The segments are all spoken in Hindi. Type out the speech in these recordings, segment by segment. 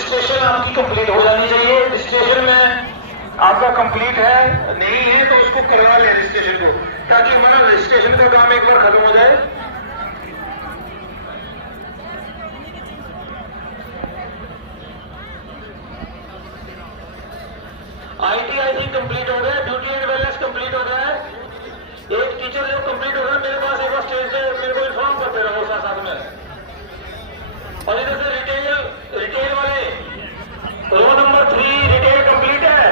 रजिस्ट्रेशन आपकी कंप्लीट हो जानी चाहिए। रजिस्ट्रेशन में आपका कंप्लीट है नहीं है तो उसको करवा लें रजिस्ट्रेशन को, ताकि हमारा रजिस्ट्रेशन का काम एक बार खत्म हो जाए। ITIC कंप्लीट हो गया, ड्यूटी एंड वेलनेस कंप्लीट हो गया है, एक टीचर जो कंप्लीट हो गया मेरे पास एक बार स्टेज से मेरे को इन्फॉर्म करते रहो साथ साथ में। और इधर से रिटेल वाले रो नंबर 3 रिटेल कंप्लीट है।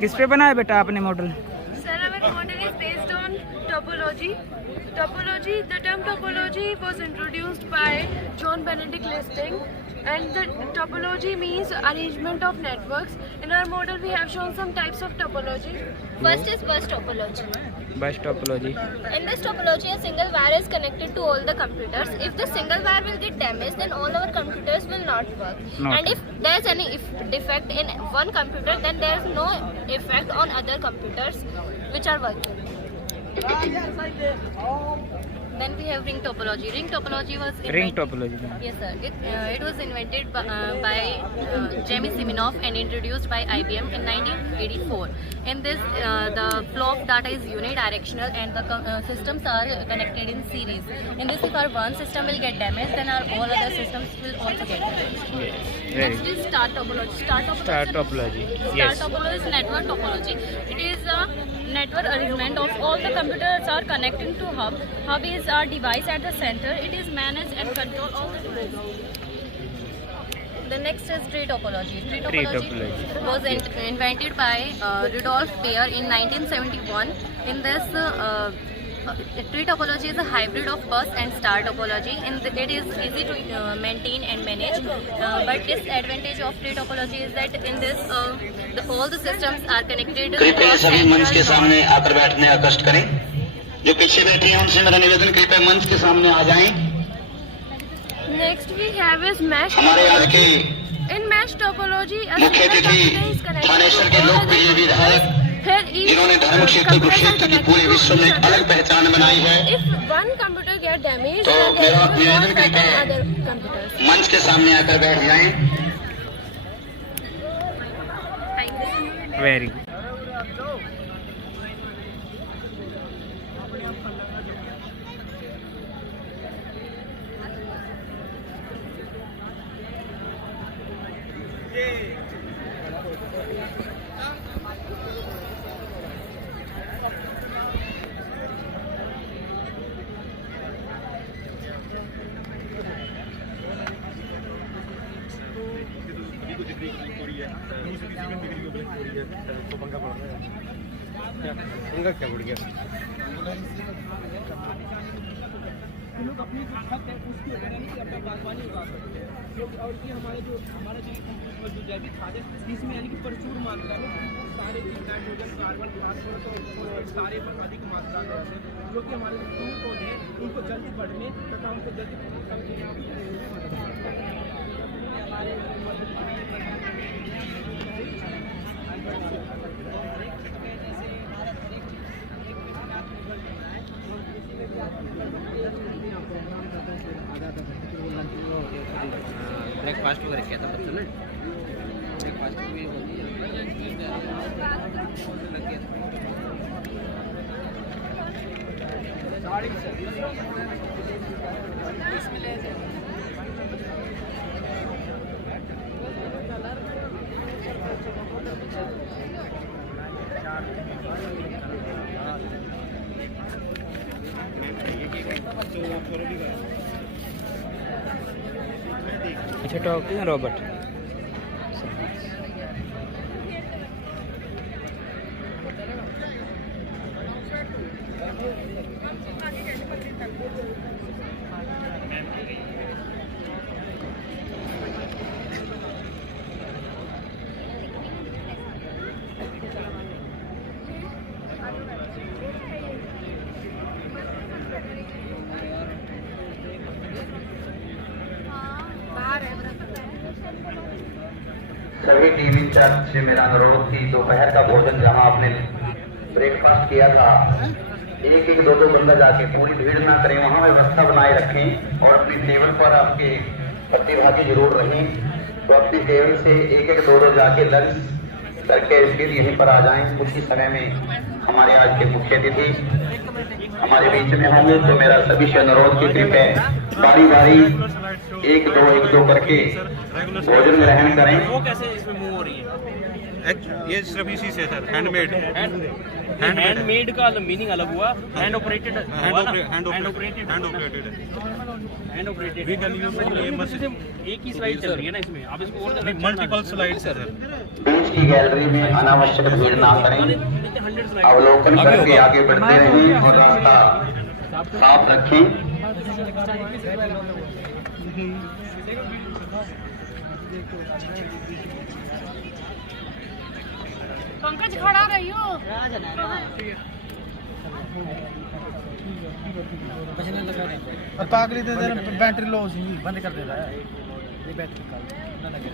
किस पे बना है बेटा आपने model? Sir, our model is based on topology. The term topology was introduced by John Benedict Listing, and the topology means arrangement of networks. In our model, we have shown some types of topology. First is bus topology. बस topology. In this topology, a single wire is connected to all the computers. If the single wire will get damaged, then all our computers will not work. And if there is any defect in one computer, then there is no effect on other computers which are working. Then we have ring topology. Ring topology was ring topology. Yes, sir. It was invented by Jamie Siminoff and introduced by IBM in 1984. In this, the flow of data is unidirectional and the systems are connected in series. In this, if our one system will get damaged, then our all other systems will also get damaged. Next is star topology. Star topology is network topology. It is a network arrangement of all the computers are connecting to hub. Hub is our device at the center. It is managed and control all the devices. The next is tree topology. Tree topology was invented by Rudolf Beer in 1971. In this, tree topology is a hybrid of bus and star topology. It is easy to maintain and manage. But disadvantage of tree topology is that in this, all the systems are connected. कृपया सभी मंच के सामने आकर बैठने का कष्ट करें। जो पीछे बैठे हैं उनसे मेरा निवेदन, कृपया मंच के सामने आ जाएं। Next we have is mesh हमारे आज के topology. In mesh topology, a मुख्य single अतिथि computer is connected Thaneshwar to के all लोकप्रिय other विधायक, computers. Here each जिन्होंने धर्म क्षेत्र कुरुक्षेत्र की पूरे विश्व में एक अलग पहचान बनाई है। If one computer get damaged, तो then मेरा there will not निवेदन affect कृपया other computers. मंच के सामने आकर बैठ जाएं। Very good. उनका क्या बढ़ गया? लोग अपनी जो छत है उसकी वजह नहीं अपना बागवानी उगा सकते हैं, क्योंकि और ये हमारा जो जैविक खाद है इसमें यानी कि प्रचुर मात्रा में सारे नाइट्रोजन, कार्बन, फास्फोरस और सारे अधिक मात्रा में होते हैं, जो कि हमारे जो फूल पौधे हैं उनको जल्दी बढ़ने तथा उनको जल्दी ब्रेकफास्ट वगैरह किया था बच्चों ने, ब्रेकफास्ट भी अच्छा टॉक है रॉबर्ट। सभी टीम इंचार्ज से मेरा अनुरोध कि दोपहर का भोजन जहां आपने ब्रेकफास्ट किया था एक एक दो दो बंदा जाके पूरी भीड़ ना करें, वहाँ व्यवस्था बनाए रखें और अपनी टेबल पर आपके प्रतिभागी जरूर रहें। तो अपनी टेबल से एक एक दो दो जाके लंच करके फिर यहीं पर आ जाएं। कुछ ही समय में हमारे आज के मुख्य अतिथि हमारे बीच में होंगे। तो मेरा सभी से अनुरोध की कृपया बारी बारी एक दो करके भोजन ग्रहण करें। वो कैसे इसमें मूव हो रही है? ये सिर्फ इसी से सर, हैंडमेड हैंडमेड का मीनिंग अलग हुआ, hand operated we can use एक ही स्लाइड चल रही है ना इसमें, आप इसको और मल्टीपल स्लाइड्स है सर। बीच की गैलरी में अनावश्यक भीड़ ना करें, 100 स्लाइड अवलोकन करके आगे बढ़ते रहें और रास्ता साफ रखें। पंकज खड़ा रहियो। ताकरी दे दे, बैटरी लो सी बंद कर देता है ये बैटरी का ना लगे।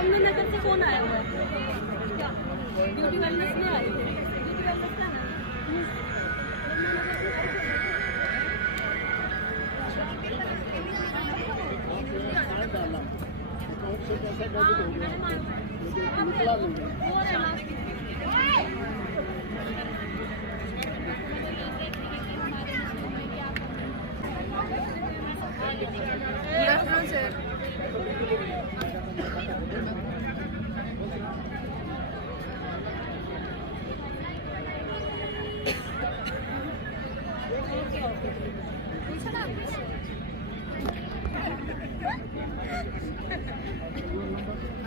यमुनानगर से कौन आया हुआ है? क्या ब्यूटी वेलनेस में आए थे? ब्यूटी वेलनेस का ना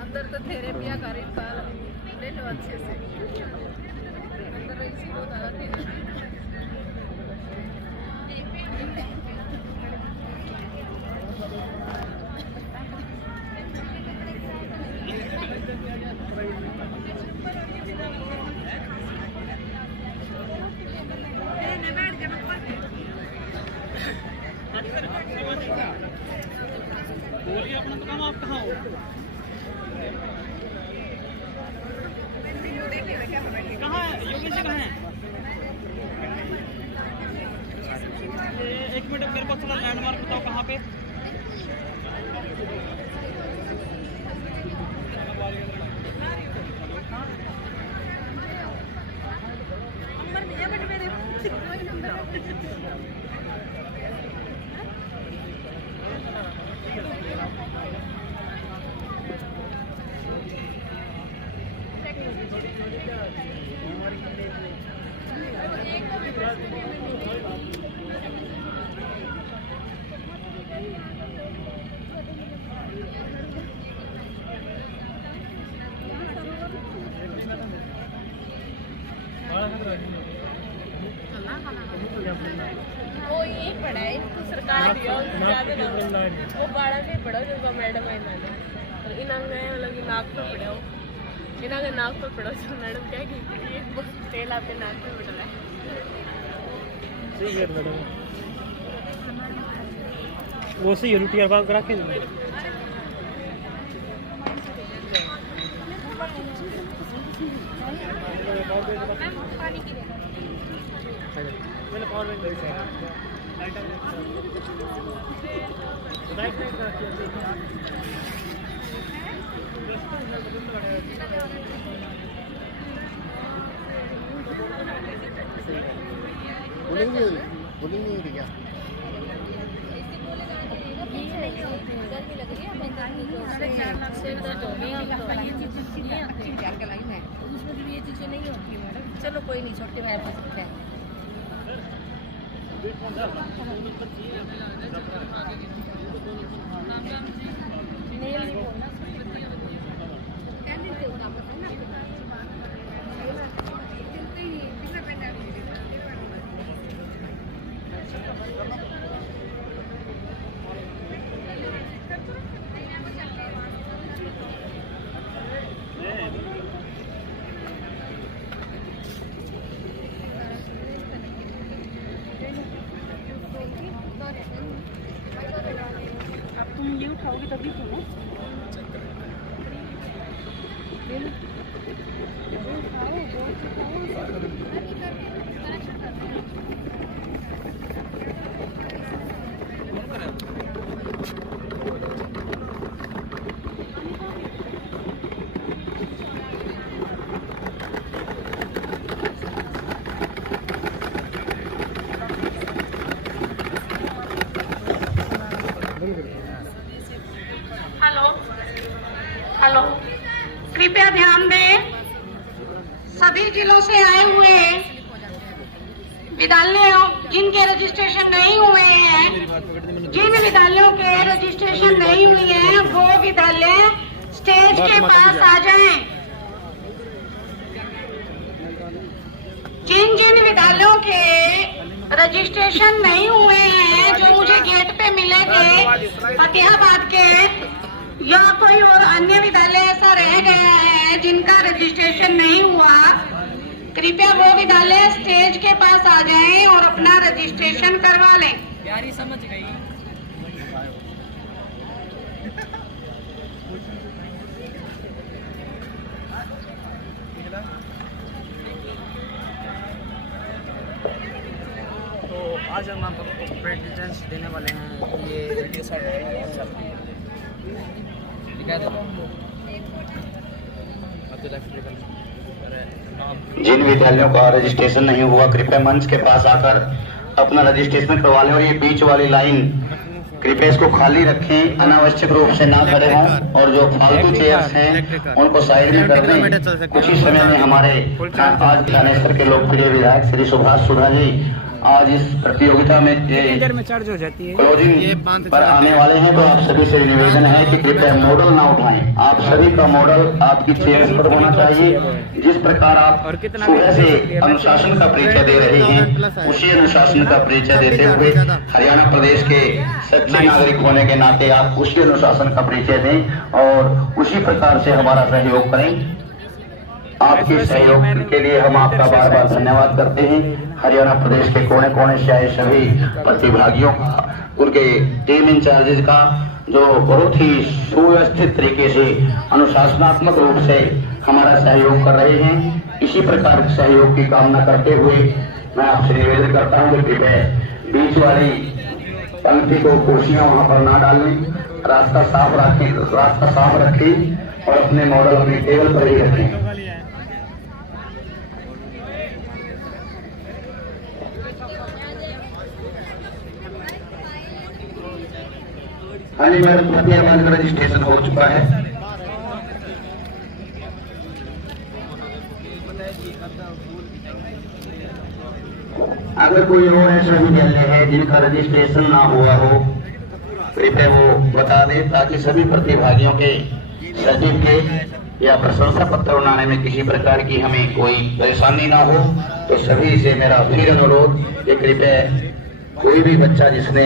अंदर तो थेरेपी कर ले लो अच्छे से अंदर इसी को बोलिए अपना दुकान आप कहाँ हो? कहाँ है योगेश जी, कहाँ है? एक मिनट मेरे को थोड़ा लैंडमार्क बताओ कहाँ पे। वो ये पढ़ा है इसको सरकार दिया वो बाड़ा से पढ़ा जो मैडम है इन्होंने मतलब नाक पे पढ़ा हो इन्होंने नाक पे पढ़ा तो मैडम क्या कहती है तेल आपके नाक पे पड़ रहा है। सही है मैडम, वो सही रोटी आवाज करा के पानी की मैंने पावर बैंक बोलिंग नहीं हो रही क्या? चलो कोई नहीं, छोटे मेरे पास है। अब तुम ये उठाओगे तभी सुनो। हेलो, कृपया ध्यान दें। सभी जिलों से आए हुए विद्यालयों जिनके रजिस्ट्रेशन नहीं हुए हैं, जिन विद्यालयों के रजिस्ट्रेशन नहीं हुए हैं वो विद्यालय स्टेज के पास आ जाएं। जिन जिन विद्यालयों के रजिस्ट्रेशन नहीं हुए हैं, जो मुझे गेट पे मिले थे फतेहाबाद के, या कोई और अन्य विद्यालय ऐसा रह गया है जिनका रजिस्ट्रेशन नहीं हुआ, कृपया वो विद्यालय स्टेज के पास आ जाएं और अपना रजिस्ट्रेशन करवा लें। प्यारी समझ गई। तो आज हम आपको प्रेजेंटेशन देने वाले हैं। ये जिन विद्यालयों का रजिस्ट्रेशन नहीं हुआ कृपया मंच के पास आकर अपना रजिस्ट्रेशन करवा लें। और ये बीच वाली लाइन कृपया इसको खाली रखें, अनावश्यक रूप से ना खड़े हों, और जो फालतू चेयर्स हैं उनको साइड में कर दें। कुछ ही समय में हमारे आज थानेसर के लोकप्रिय विधायक श्री सुभाष सुधा जी आज इस प्रतियोगिता में चार्ज हो जाती है क्लोजिंग पर आने वाले हैं। तो आप सभी से निवेदन है कि कृपया मॉडल ना उठाएं। आप सभी का मॉडल आपकी चेयर्स पर होना चाहिए। जिस प्रकार आप सुबह से अनुशासन का परिचय दे रहे हैं, उसी अनुशासन का परिचय देते हुए हरियाणा प्रदेश के सच्चे नागरिक होने के नाते आप उसी अनुशासन का परिचय दें और उसी प्रकार से हमारा सहयोग करें। आपके सहयोग के लिए हम आपका बार बार धन्यवाद करते हैं। हरियाणा प्रदेश के कोने कोने से आए सभी प्रतिभागियों का, उनके टीम इंचार्जेज का, जो बहुत ही सुव्यवस्थित तरीके से अनुशासनात्मक रूप से हमारा सहयोग कर रहे हैं। इसी प्रकार के सहयोग की कामना करते हुए मैं आपसे निवेदन करता हूँ कि बीच वाली पंक्ति को कुर्सियां वहां पर ना डालें, रास्ता साफ रखें और अपने मॉडल अपनी टेबल पर ही रखें। हाँ जी मैडम, फतेहाबाद का रजिस्ट्रेशन हो चुका है। अगर कोई और ऐसा विद्यालय है जिनका रजिस्ट्रेशन ना हुआ हो कृपया वो बता दें, ताकि सभी प्रतिभागियों के सर्टिफिकेट या प्रशंसा पत्र बनाने में किसी प्रकार की हमें कोई परेशानी ना हो। तो सभी से मेरा फिर अनुरोध कि कृपया कोई भी बच्चा जिसने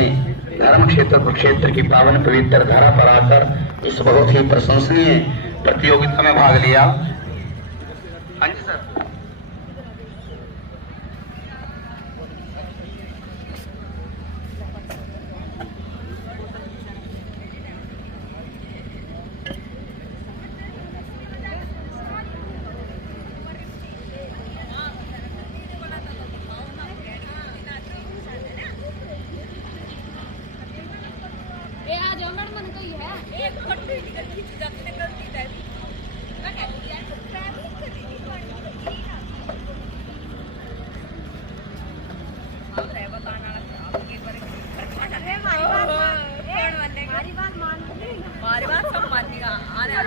धर्म क्षेत्र कुरुक्षेत्र की पावन पवित्र धरा पर आकर इस बहुत ही प्रशंसनीय प्रतियोगिता में भाग लिया। हाँ जी सर।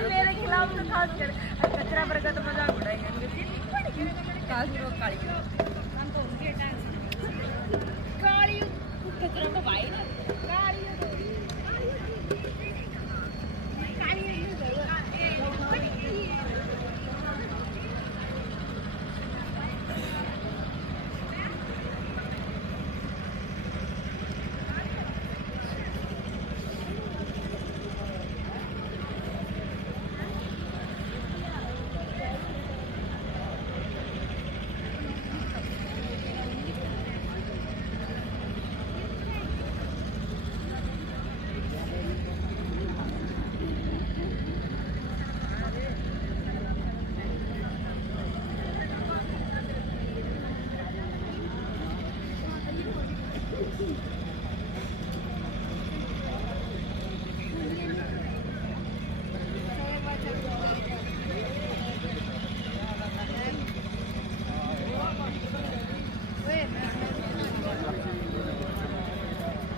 मेरे खिलाफ तो खास कर कचरा बरगद मजाक उड़ाएंगे काली कचरा तो भाई ना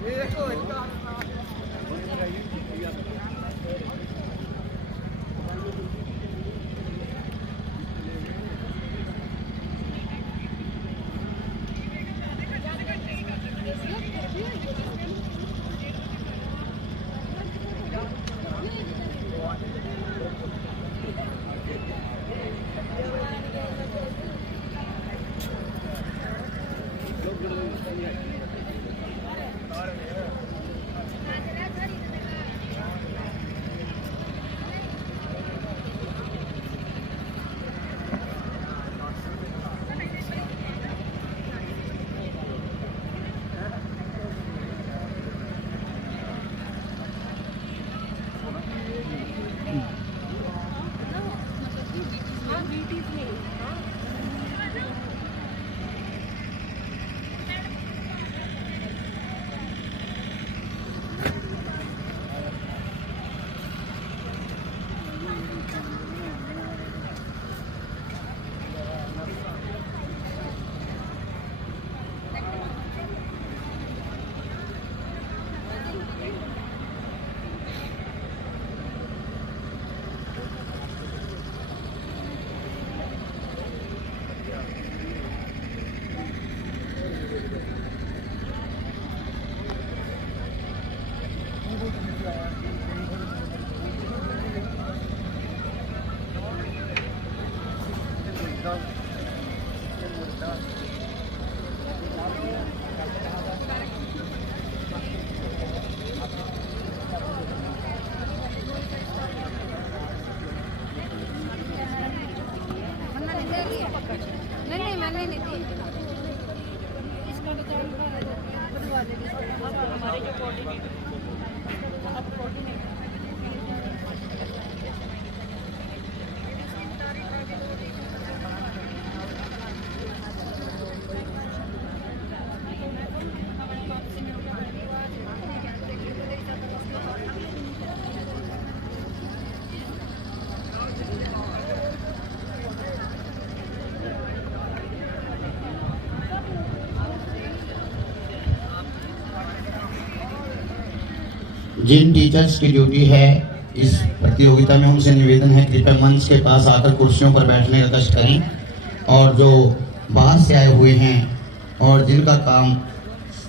नहीं मैंने नहीं दी इसका हमारे जो कोऑर्डिनेटर अब कोऑर्डिनेटर जिन टीचर्स की ड्यूटी है इस प्रतियोगिता में उनसे निवेदन है कृपया मंच के पास आकर कुर्सियों पर बैठने का कष्ट करें और जो बाहर से आए हुए हैं और जिनका काम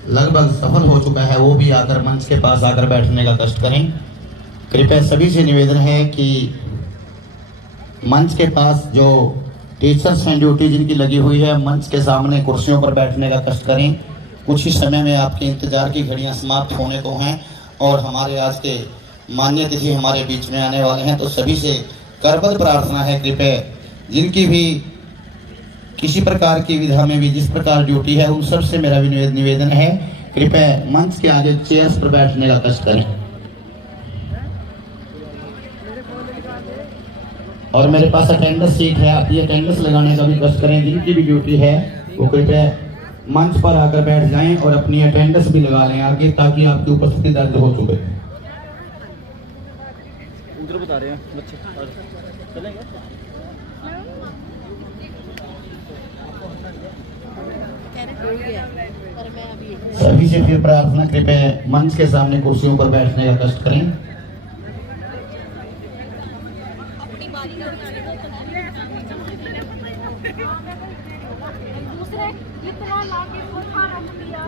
लगभग सफल हो चुका है वो भी आकर मंच के पास आकर बैठने का कष्ट करें। कृपया सभी से निवेदन है कि मंच के पास जो टीचर्स हैं ड्यूटी जिनकी लगी हुई है मंच के सामने कुर्सियों पर बैठने का कष्ट करें। कुछ ही समय में आपके इंतजार की घड़ियां समाप्त होने को हैं और हमारे आज के मान्य अतिथि हमारे बीच में आने वाले हैं, तो सभी से करबद्ध प्रार्थना है कृपया जिनकी भी किसी प्रकार की विधा में भी जिस प्रकार ड्यूटी है उन सब से मेरा निवेदन है कृपया मंच के आगे चेयर्स पर बैठने का कष्ट करें। और मेरे पास अटेंडेंस सीट है, आप ये अटेंडेंस लगाने का भी कष्ट करें। जिनकी भी ड्यूटी है वो कृपया मंच पर आकर बैठ जाएं और अपनी अटेंडेंस भी लगा लें आगे, ताकि आपकी उपस्थिति दर्ज हो चुके। इधर बता रहे हैं बच्चे चलेंगे। सभी से फिर प्रार्थना कृपया मंच के सामने कुर्सियों पर बैठने का कष्ट करें। दूसरे इतना लाके सोफा रख दिया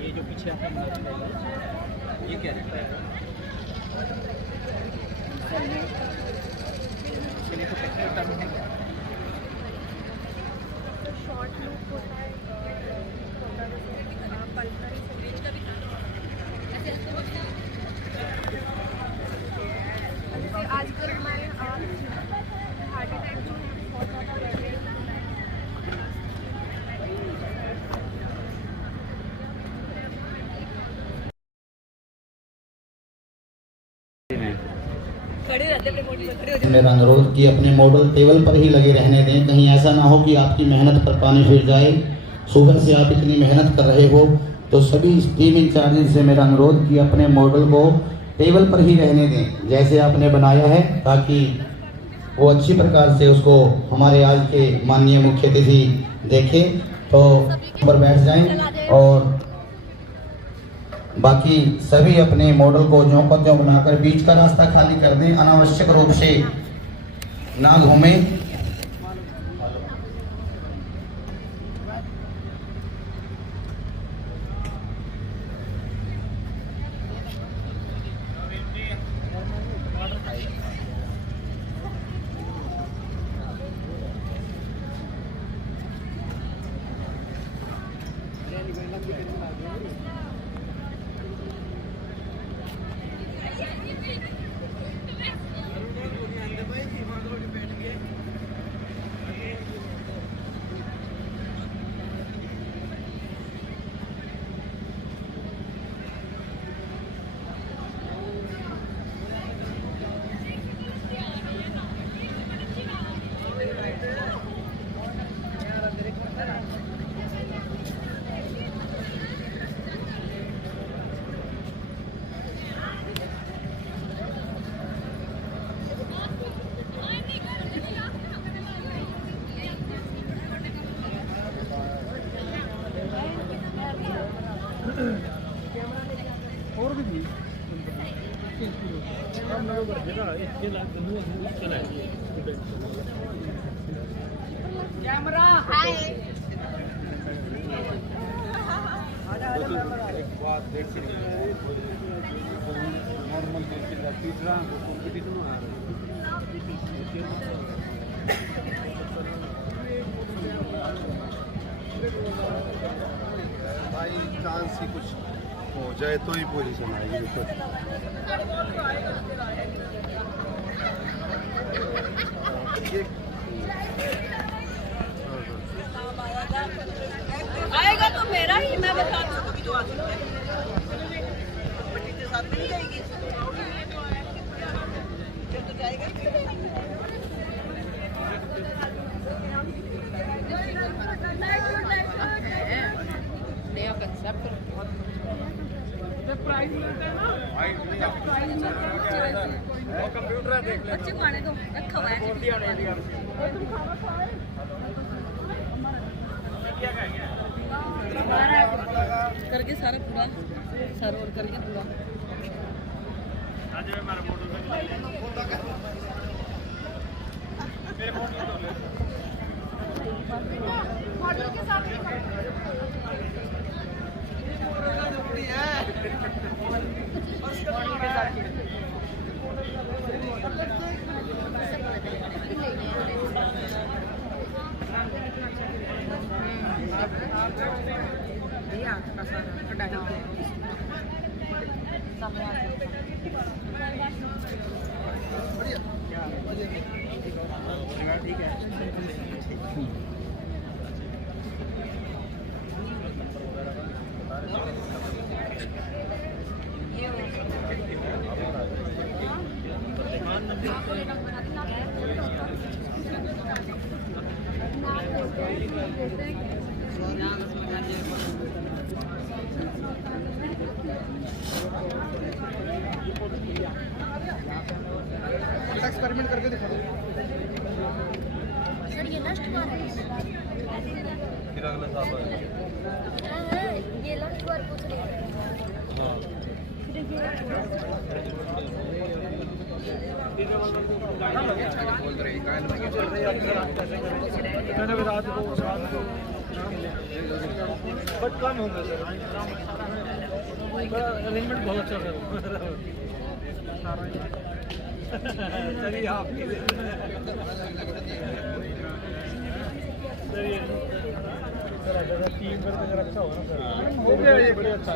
ये जो पीछे आपका ये क्या है? इसके लिए तो टेक्निकल टर्म है क्या? शॉर्ट लुक होता है आजकल हमारे हार्ट अटैक जो बहुत ज़्यादा बढ़ रहे हैं। मेरा अनुरोध कि अपने मॉडल टेबल पर ही लगे रहने दें, कहीं ऐसा ना हो कि आपकी मेहनत पर पानी फिर जाए। सुबह से आप इतनी मेहनत कर रहे हो, तो सभी टीम इंचार्ज से मेरा अनुरोध कि अपने मॉडल को टेबल पर ही रहने दें जैसे आपने बनाया है, ताकि वो अच्छी प्रकार से उसको हमारे आज के माननीय मुख्य अतिथि देखें। तो ऊपर बैठ जाएं और बाकी सभी अपने मॉडल को ज्यों को त्यों बनाकर बीच का रास्ता खाली कर दें, अनावश्यक रूप से ना घूमें। भाई चांस ही कुछ हो जाए तो ही पोजीशन आएगी। आएगा तो मेरा ही, मैं बता दूंगी जो आदमी है बच्चे के साथ नहीं जाएगी तो जाएगा कंप्यूटर देख ले, बच्चे को आने दो, रखा हुआ है करके सारा पूरा सर और करके पूरा एक्सपेरिमेंट करके दिखा दो। सर ये लास्ट बार है, फिर अगला साल ये लास्ट बार पूछ रहे हैं। बट कम होंगे सर, अरेंजमेंट बहुत अच्छा सर। चलिए आपकी टीम वर्क अगर अच्छा हो ना सर, हो गया ये बड़े अच्छा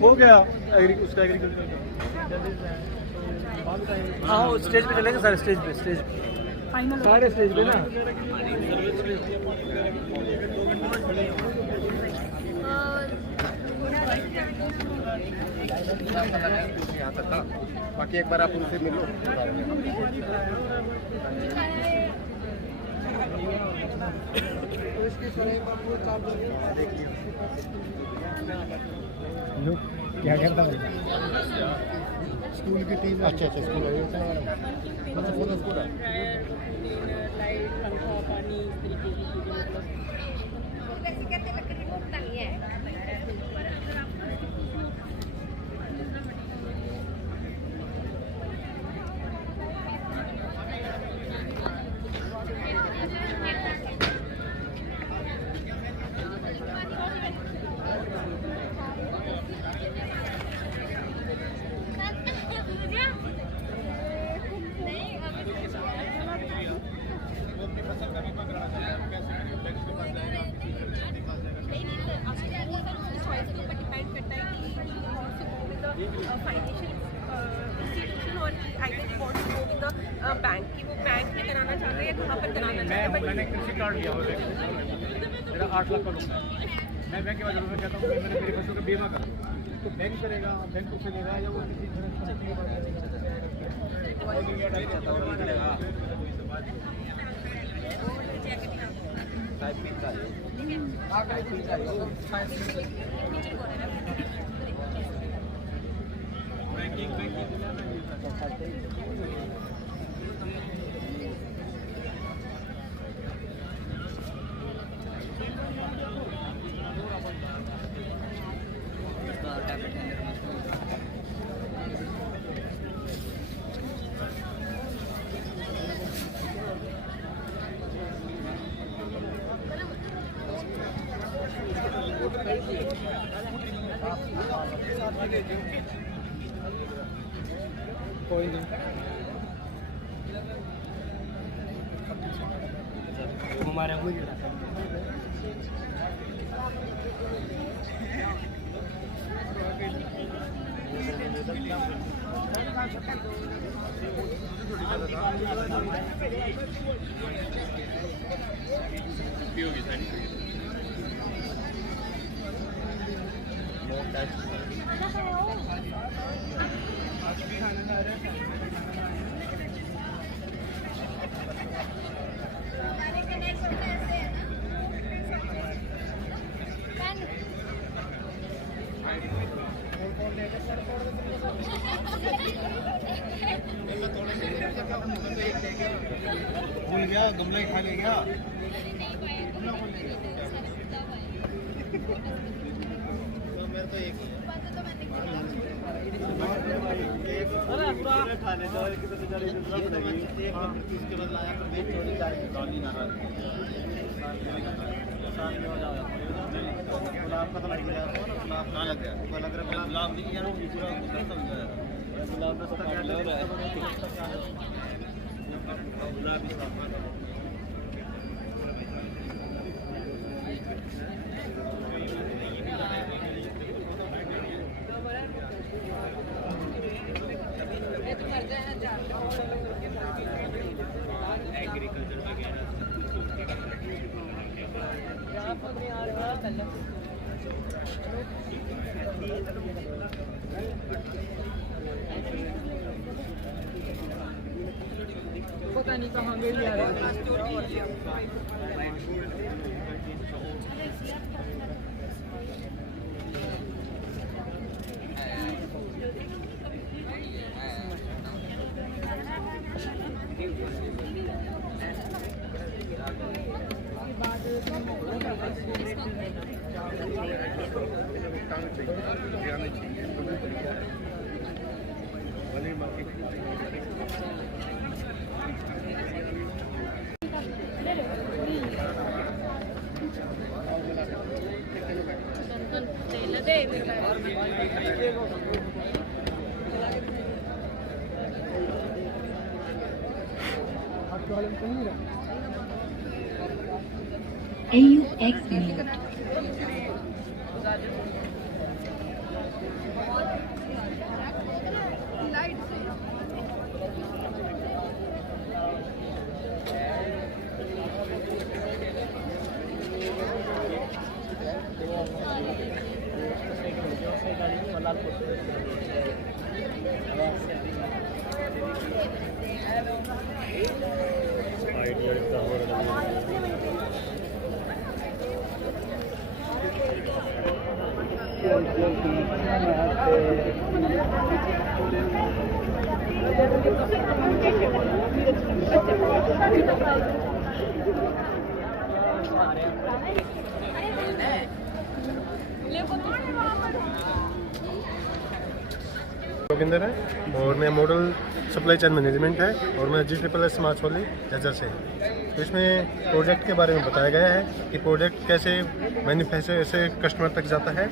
हो गया उसका एग्रीकल्चर। हाँ स्टेज पे चलेंगे सर, स्टेज पे फाइनल सारे स्टेज पे ना। यहाँ तक था, बाकी एक बार आप उनसे मिलो। क्या करता है स्कूल की टीम? अच्छा अच्छा स्कूल है, स्कूल है। लाइट, पंखा, पानी, इस तरीके की चीज़ें बैंक की वो बैंक में कराना चाहते हैं या कहाँ पर कराना चाहते हैं? मैंने कृषि कार्ड लिया हुआ है, मेरा 8 लाख का लोन है। मैं बैंक के बारे में कहता हूँ कि मैंने मेरी फसलों का बीमा करा, तो बैंक करेगा, बैंक उससे लेगा या वो किसी कोई नहीं हमारे भूल गया, गमला ही खा ले गया। मेरे तो एक खाने दो, इसके बदला आया तो देख थोड़ी चाहिए गुलाब का तो लग गया, गुलाब कहाँ लग गया? लग रहा गुलाब नहीं यार, पूरा गुलाब का क्या गुलाब एग्रीकल्चर वगैरह पता नहीं कहाँ गई यार। AUX mute. जोगिंदर है और मैं मॉडल सप्लाई चेन मैनेजमेंट है और मैं GSSS स्मार्ट वाली जजर से। तो इसमें प्रोजेक्ट के बारे में बताया गया है कि प्रोजेक्ट कैसे मैन्युफैक्चर से कस्टमर तक जाता है,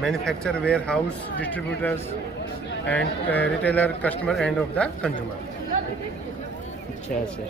manufacture, warehouse, distributors and retailer, customer end of the consumer. अच्छा सर।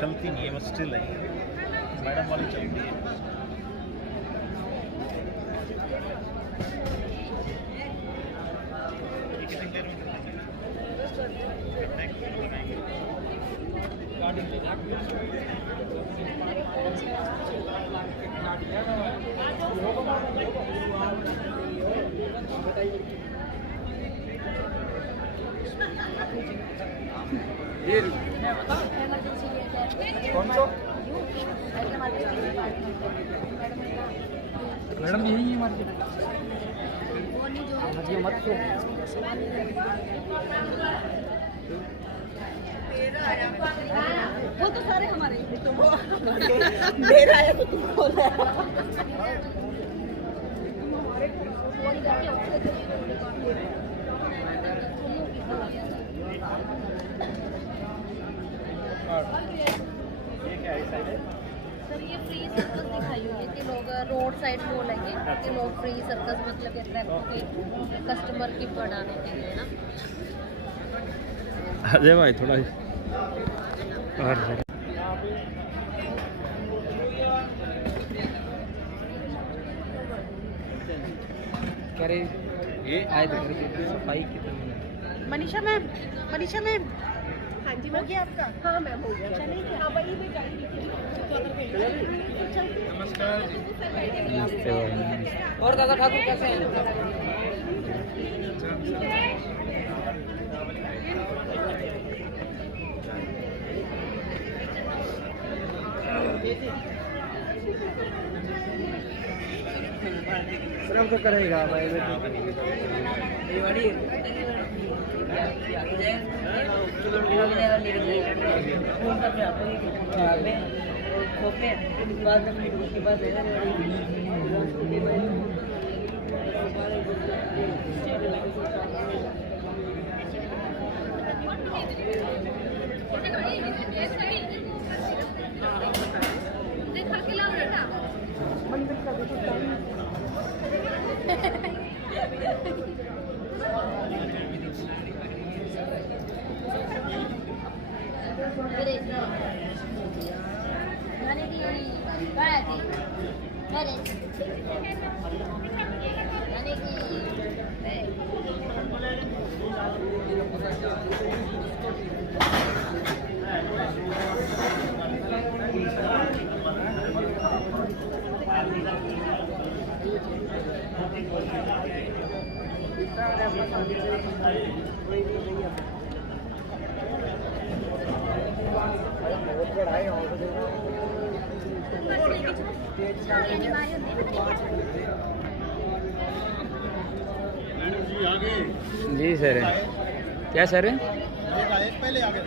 चलती नहीं है, बस स्टिल है मैडम वाली चलती है। मैडम यही है मार्केट। मत वो तो सारे हमारे तो वो मेरा है तो तुम बोल रहे हो। सर ये फ्री सर्कस दिखाई होगी कि लोग रोड साइड वो लगे कि लोग फ्री सर्कस मतलब के कस्टमर की बढ़ाने के लिए ना। अजय भाई थोड़ा और कह रहे ये आए थे सफाई की तो मनीषा मैम, मनीषा मैम, हाँ जी मैम, हो गया आपका? हाँ मैम हो गया। चलिए हाँ वही भी नमस्कार। और दादा ठाकुर कैसे हैं? श्रम तो करेगा भाई जी सर। क्या सर? पहले आगे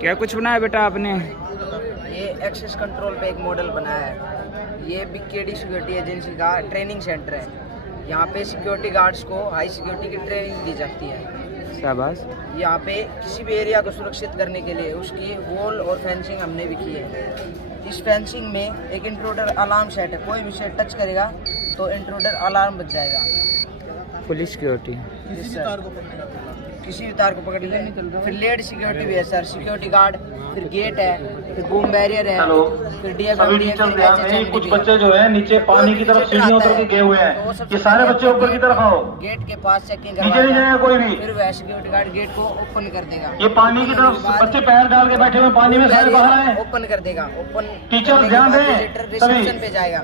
क्या कुछ बनाया बेटा आपने? ये एक्सेस कंट्रोल पे एक मॉडल बनाया है। ये BKD सिक्योरिटी एजेंसी का ट्रेनिंग सेंटर है। यहाँ पे सिक्योरिटी गार्ड्स को हाई सिक्योरिटी की ट्रेनिंग दी जाती है। शाबाश। यहाँ पे किसी भी एरिया को सुरक्षित करने के लिए उसकी वॉल और फेंसिंग हमने भी की है। इस फेंसिंग में एक इंट्रूडर अलार्म सेट है, कोई भी सेट टच करेगा तो इंट्रूडर अलार्म बज जाएगा। Full security. किसी भी तार को पकड़ ले। फिर लेड सिक्योरिटी भी है सर, सिक्योरिटी गार्ड, फिर गेट है, फिर बूम बैरियर है, फिर डीएफएमडी है। कुछ बच्चे जो है नीचे पानी की तरफ सीढ़ियों उतर के गए हुए हैं, ये सारे बच्चे ऊपर की तरफ आओ। गेट के पास चेकिंग नीचे नहीं जाएगा कोई भी। फिर वह सिक्योरिटी गार्ड गेट को ओपन कर देगा। ये पानी की तरफ बच्चे पैर डाल के बैठे हुए पानी में, सारे बाहर आए। ओपन कर देगा। ओपन टीचर ध्यान दें, रिसेप्शन पे जाएगा।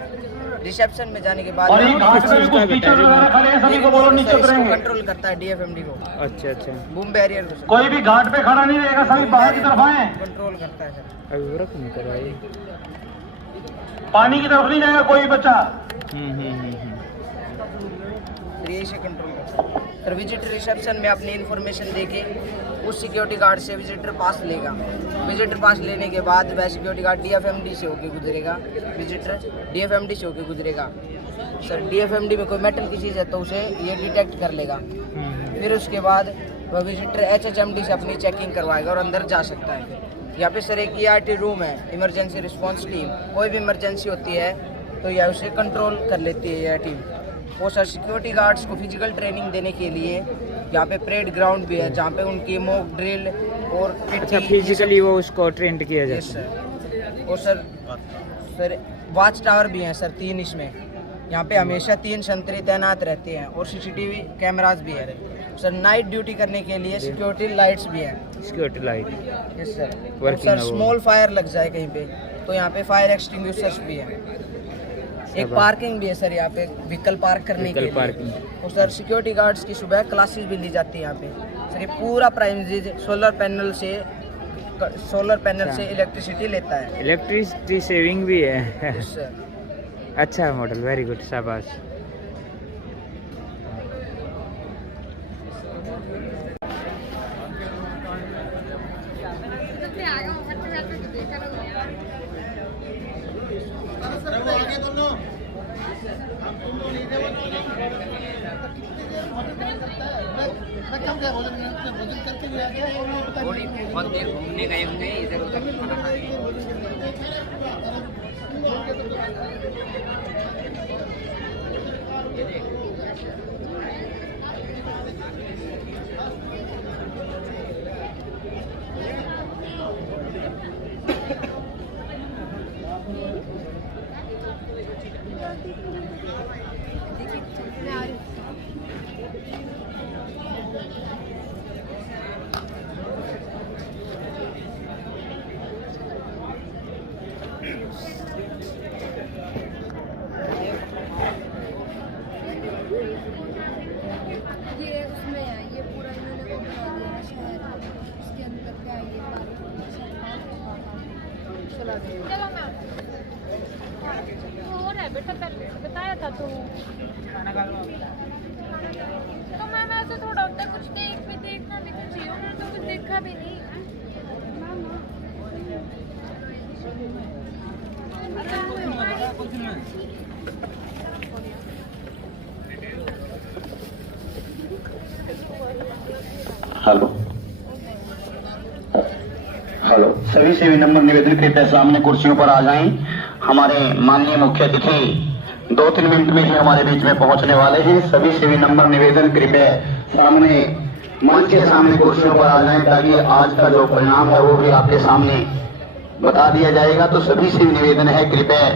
रिसेप्शन में जाने के बाद और ये घाट पे भी कुछ टीचर वगैरह खड़े हैं, सभी को बोलो नीचे उतरेंगे। कंट्रोल करता है डीएफएमडी को। अच्छा अच्छा। बूम बैरियर को कोई भी घाट पे खड़ा नहीं रहेगा, सभी बाहर की तरफ आए। कंट्रोल करता है सर। अभी वर्क नहीं करवाई। पानी की तरफ नहीं जाएगा कोई बच्चा। फिर यही से कंट्रोल करता है। फिर विजिटर रिसेप्शन में अपनी इन्फॉर्मेशन देके उस सिक्योरिटी गार्ड से विजिटर पास लेगा। विजिटर पास लेने के बाद वह सिक्योरिटी गार्ड डीएफएमडी से होके गुजरेगा। विजिटर डीएफएमडी से होके गुजरेगा। सर डीएफएमडी में कोई मेटल की चीज़ है तो उसे ये डिटेक्ट कर लेगा। फिर उसके बाद वह विजिटर एचएचएमडी से अपनी चेकिंग करवाएगा और अंदर जा सकता है। यहाँ पे सर एक ईआरटी रूम है, इमरजेंसी रिस्पॉन्स टीम। कोई भी इमरजेंसी होती है तो यह उसे कंट्रोल कर लेती है यह टीम। और सर सिक्योरिटी गार्ड्स को फिजिकल ट्रेनिंग देने के लिए यहाँ पे परेड ग्राउंड भी है, जहाँ पे उनकी मॉक ड्रिल और अच्छा फिजिकली वो उसको ट्रेंड किया जाता है। सर और सर वॉच टावर भी हैं सर 3 इसमें। यहाँ पे हमेशा 3 संतरी तैनात रहते हैं और सीसीटीवी कैमरास भी है। सर नाइट ड्यूटी करने के लिए सिक्योरिटी लाइट्स भी हैं। Security light. Yes sir. और सर स्मॉल फायर लग जाए कहीं पे तो यहाँ पे फायर एक्सटिंग्विशर्स भी है। एक पार्किंग भी है सर यहाँ पे व्हीकल पार्क करने के लिए। और सर सिक्योरिटी गार्ड्स की सुबह क्लासेस भी ली जाती है यहाँ पे। सर ये पूरा प्राइमरी सोलर पैनल से इलेक्ट्रिसिटी लेता है। इलेक्ट्रिसिटी सेविंग भी है। Yes sir. अच्छा मॉडल, वेरी गुड, शाबाश। बहुत देर घूमने गए होंगे इधर उधर खाना खा ये उसमें है, ये पूरा इन्होंने वो बना दिया शहर, उसके अंदर क्या है ये पार्क। चलो मैं वो और है बेटा, पहले बताया था तो मैम ऐसे थोड़ा होता है, कुछ देखना भी तो चाहिए। उन्होंने तो कुछ देखा भी नहीं। हेलो हेलो, सभी से विनम्र निवेदन कृपया सामने कुर्सियों पर आ जाएं। हमारे माननीय मुख्य अतिथि 2-3 मिनट में ही हमारे बीच में पहुंचने वाले हैं। सभी से विनम्र निवेदन कृपया सामने मंच के सामने कुर्सियों पर आ जाएं, ताकि आज का जो परिणाम है वो भी आपके सामने बता दिया जाएगा। तो सभी से निवेदन है, कृपया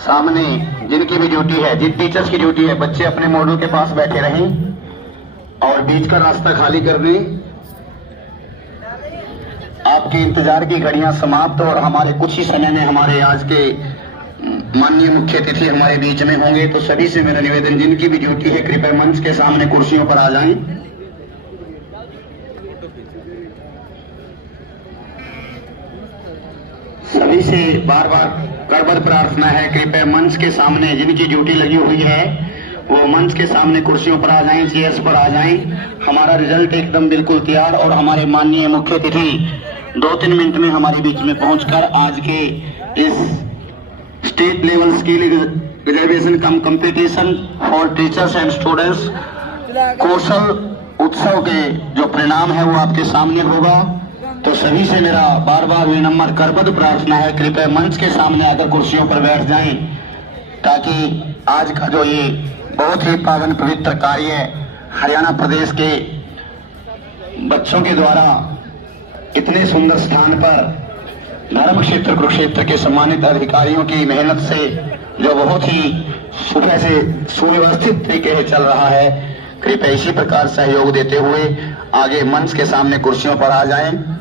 सामने जिनकी भी ड्यूटी है, जिन टीचर्स की ड्यूटी है, बच्चे अपने मॉड्यूल के पास बैठे रहें और बीच का रास्ता खाली कर दें। आपके इंतजार की घड़ियां समाप्त और हमारे कुछ ही समय में हमारे आज के माननीय मुख्य अतिथि हमारे बीच में होंगे। तो सभी से मेरा निवेदन, जिनकी भी ड्यूटी है, कृपया मंच के सामने कुर्सियों पर आ जाएं। सभी से बार बार करबद्ध प्रार्थना है, कृपया मंच के सामने जिनकी ड्यूटी लगी हुई है वो मंच के सामने कुर्सियों पर आ जाएं, चेयर्स पर आ जाएं। हमारा रिजल्ट एकदम बिल्कुल तैयार और हमारे माननीय मुख्य अतिथि 2-3 मिनट में हमारे बीच में पहुंचकर आज के इस state level skill graduation cum competition for teachers and students Kaushal Utsav के जो परिणाम है वो आपके सामने होगा। तो सभी से मेरा बार बार विनम्र करबद्ध प्रार्थना है, कृपया मंच के सामने आकर कुर्सियों पर बैठ जाएं, ताकि आज का जो ये बहुत ही पावन पवित्र कार्य हरियाणा प्रदेश के बच्चों के द्वारा इतने सुंदर स्थान पर धर्म क्षेत्र कुरुक्षेत्र के सम्मानित अधिकारियों की मेहनत से जो बहुत ही सुबह से सुव्यवस्थित तरीके से चल रहा है, कृपया इसी प्रकार सहयोग देते हुए आगे मंच के सामने कुर्सियों पर आ जाएं।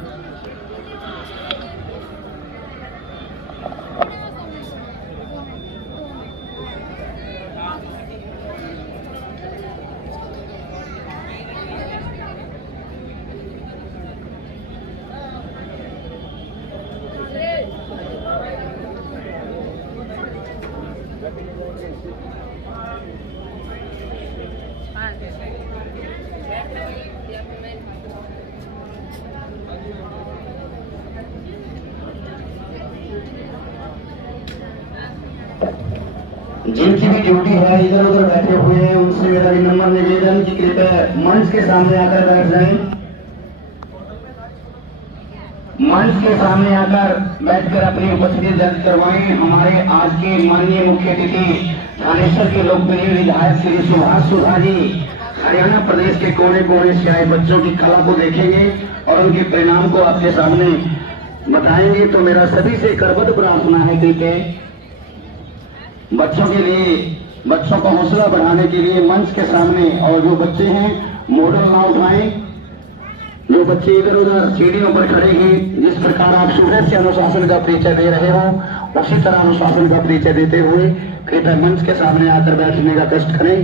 जिनकी भी ड्यूटी है इधर उधर बैठे हुए हैं, उनसे मेरा विनम्र निवेदन कि कृपया मंच के सामने आकर बैठ जाएं। मंच के सामने आकर बैठकर अपनी उपस्थिति दर्ज करवाएं। हमारे आज के माननीय मुख्य अतिथि थानेसर के लोकप्रिय विधायक श्री सुभाष सुधा जी हरियाणा प्रदेश के कोने कोने से आए बच्चों की कला को देखेंगे और उनके परिणाम को आपके सामने बताएंगे। तो मेरा सभी से करबद्ध प्रार्थना है कि बच्चों के लिए, बच्चों का हौसला बढ़ाने के लिए मंच के सामने और जो बच्चे हैं मॉडल ना उठाएं। जो बच्चे इधर उधर सीढ़ियों पर खड़े हैं, जिस प्रकार आप सुबह से अनुशासन का परिचय दे रहे हो, उसी तरह अनुशासन का परिचय देते हुए कृपया मंच के सामने आकर बैठने का कष्ट करें।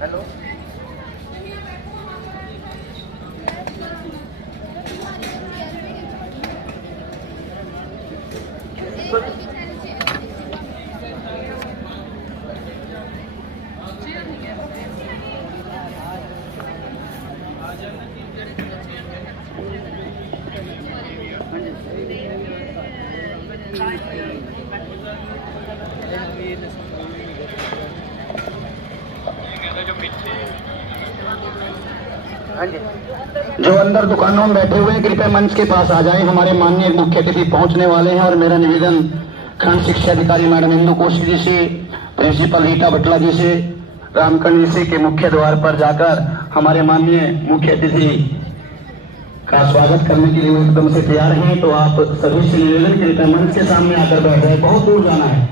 हेलो, जो अंदर दुकानों में बैठे हुए हैं कृपया मंच के पास आ जाएं। हमारे माननीय मुख्य अतिथि पहुंचने वाले हैं और मेरा निवेदन खंड शिक्षा अधिकारी मैडम इंदु कौशिक जी से, प्रिंसिपल रीटा भटला जी से, रामकर्ण जी से के मुख्य द्वार पर जाकर हमारे माननीय मुख्य अतिथि का स्वागत करने के लिए वो एकदम से तैयार हैं। तो आप सभी से निवेदन कृपया मंच के सामने आकर बैठ जाए, बहुत दूर जाना है।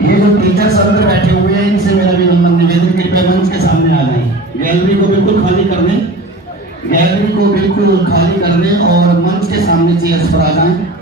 ये जो टीचर्स अंदर बैठे हुए हैं इनसे मेरा भी निवेदन कृपया मंच के सामने आ जाए। गैलरी को बिल्कुल खाली कर दें, गैलरी को बिल्कुल खाली कर दें और मंच के सामने चेयर्स पर आ जाएं।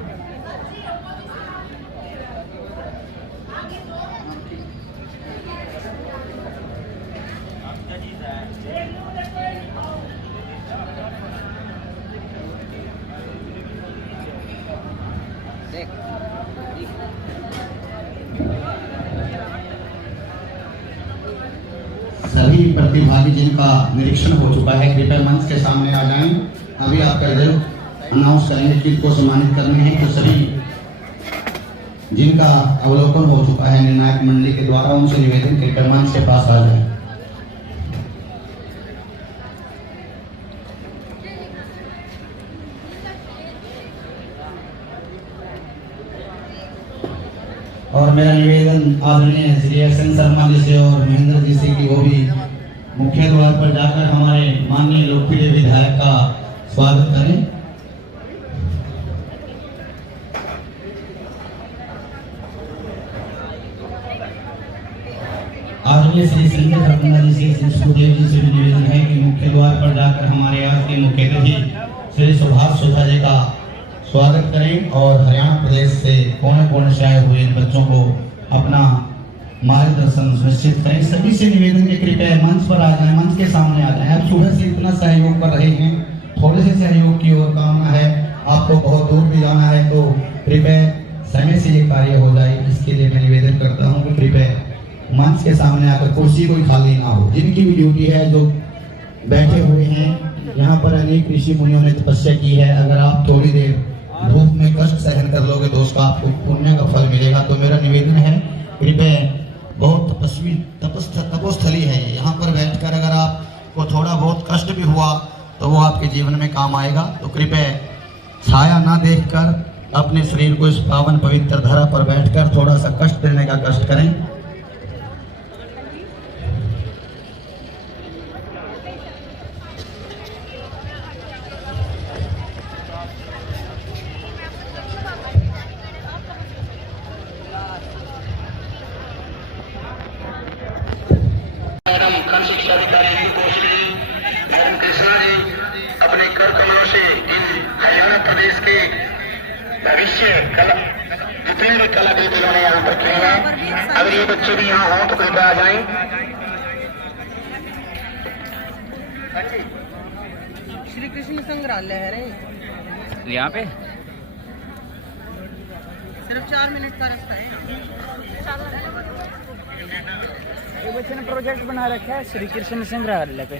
सभी प्रतिभागी जिनका निरीक्षण हो चुका है कृपया मंच के सामने आ जाएं। अभी आपका रिजल्ट अनाउंस करेंगे, किनको सम्मानित करने हैं। तो सभी जिनका अवलोकन हो चुका है निर्णायक मंडली के द्वारा, उनसे निवेदन कृपया मंच के पास आ जाएं। और मेरा निवेदन आदरणीय श्री एस.एन. शर्मा जी से और महेंद्र जी से कि वो भी मुख्य द्वार पर जाकर हमारे माननीय लोकप्रिय विधायक का स्वागत करें। आदरणीय श्री संजय खरबंदा जी से, श्री सुखदेव जी से भी निवेदन है कि मुख्य द्वार पर जाकर हमारे आज के मुख्य अतिथि श्री सुभाष सुधा जी का स्वागत करें और हरियाणा प्रदेश से कोने कोने से आए हुए इन बच्चों को अपना मार्गदर्शन सुनिश्चित करें। सभी से निवेदन है कृपया मंच पर आ जाएं, मंच के सामने आ जाएं। आप सुबह से इतना सहयोग कर रहे हैं, थोड़े से सहयोग की ओर कामना है। आपको बहुत दूर भी जाना है तो कृपया समय से ये कार्य हो जाए, इसके लिए मैं निवेदन करता हूँ कि कृपया मंच के सामने आकर कुर्सी कोई खाली ना हो। जिनकी भी ड्यूटी है जो बैठे हुए हैं, यहाँ पर अनेक ऋषि मुनियों ने तपस्या की है। अगर आप थोड़ी देर धूप में कष्ट सहन कर लोगे तो उसका आपको पुण्य का फल मिलेगा। तो मेरा निवेदन है कृपया, बहुत तपोस्थली है ये, यहाँ पर बैठकर अगर आपको थोड़ा बहुत कष्ट भी हुआ तो वो आपके जीवन में काम आएगा। तो कृपया छाया ना देखकर अपने शरीर को इस पावन पवित्र धरा पर बैठकर थोड़ा सा कष्ट देने का कष्ट करें। मैडम खंड शिक्षा अधिकारी कौशल जी, मैडम कृष्णा जी अपने कर कमलों से इन हरियाणा प्रदेश के भविष्य कला जितने भी कलाकृत इन्होंने यहाँ पर किए हैं, अगर ये बच्चे भी यहाँ हों तो कृपया आ जाएं। श्री कृष्ण संग्रहालय है रे यहाँ पे सिर्फ 4 मिनट का रास्ता है। एक बच्चे ने प्रोजेक्ट बना रखा है श्री कृष्ण संग्रहालय पे।